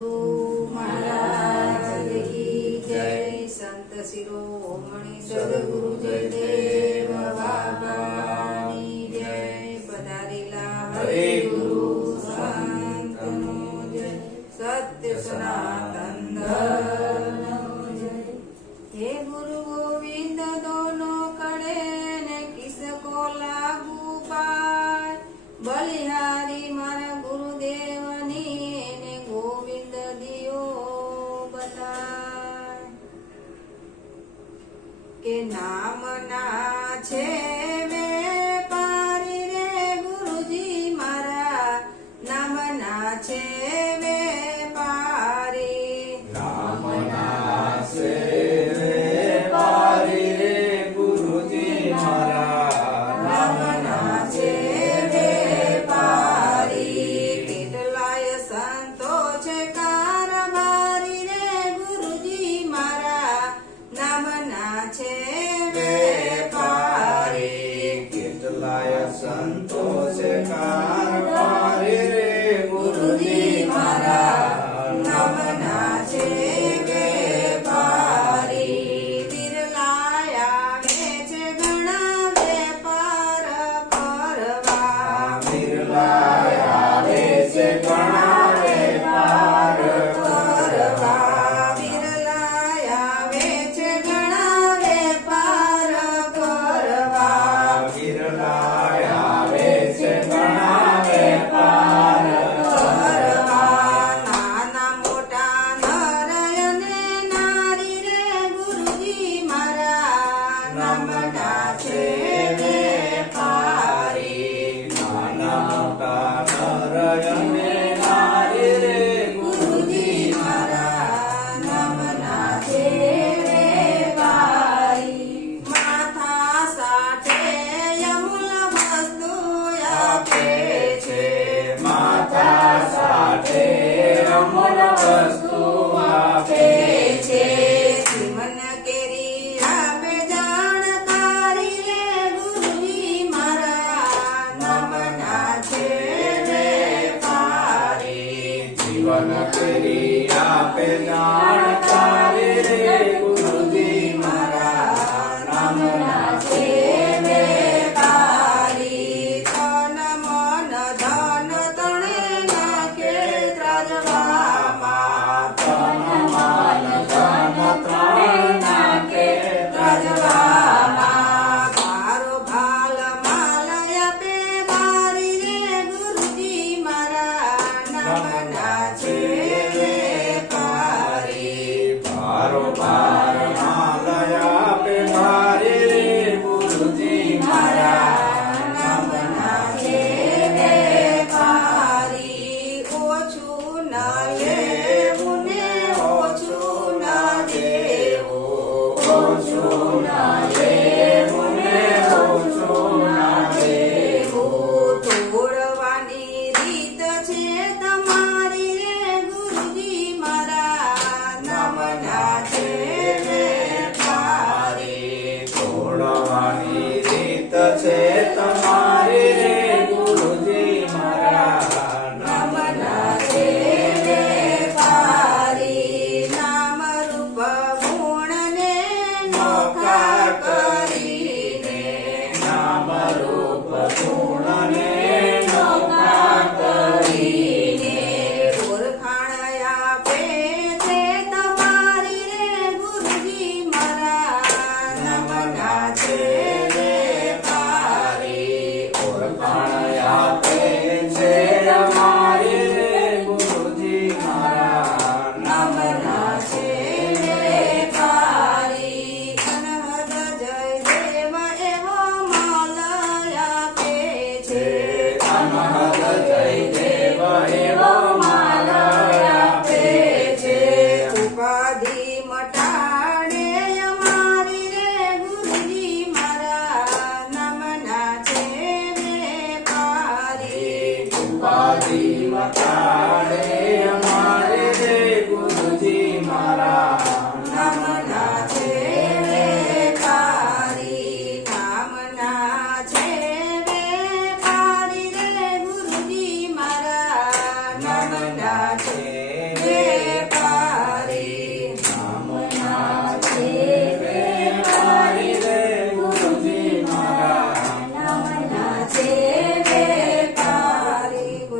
महाराज की जय। संत शिरोमणि सद्गुरु जयदेव बाबानी जय। पधारेला हरे गुरु संतनो जय। सत्य सनातन धर्मनो जय। हे गुरु गोविंद दोनों कड़े ने किसको लागू पाय। बलिहारी मारा गुरुदेवनी ने गोविंद दियो बताय। के नाम ना छे वेपारी रे गुरुजी मारा नाम ना छे वेपारी। नाम ना छे वेपारी रे गुरुजी मारा नाम ना छे वेपारी। કેટલાય સંતો છે કારભારી રે ગુરુજી મારા નામ ના છે વેપારી। કેટલાય સંતો છે કારભારી રે ગુરુજી મારા નામ ના છે વેપારી। બિરલાય આવે છે ઘણા વેપાર કરવા। બિરલાય આવે છે ઘણા વેપાર કરવા। બિરલાય આવે છે ઘણા વેપાર કરવા। બિરલાય આવે છે ઘણા વેપાર કરવા। નાના મોટા નર અને નારી રે ગુરુજી મારા નામ ના છે વેપારી। નાના મોટા નર અને નારી રે ગુરુજી મારા નામ ના છે વેપારી। માથા સાઠે અમૂલ વસ્તુ આપે છે। માથા સાથે અમૂલ વસ્તુ આપે છે। જીવન કેરી આપે જાણકારી રે ગુરુજી મારા નામ ના છે વેપારી। જીવન કરી આપે જાણતા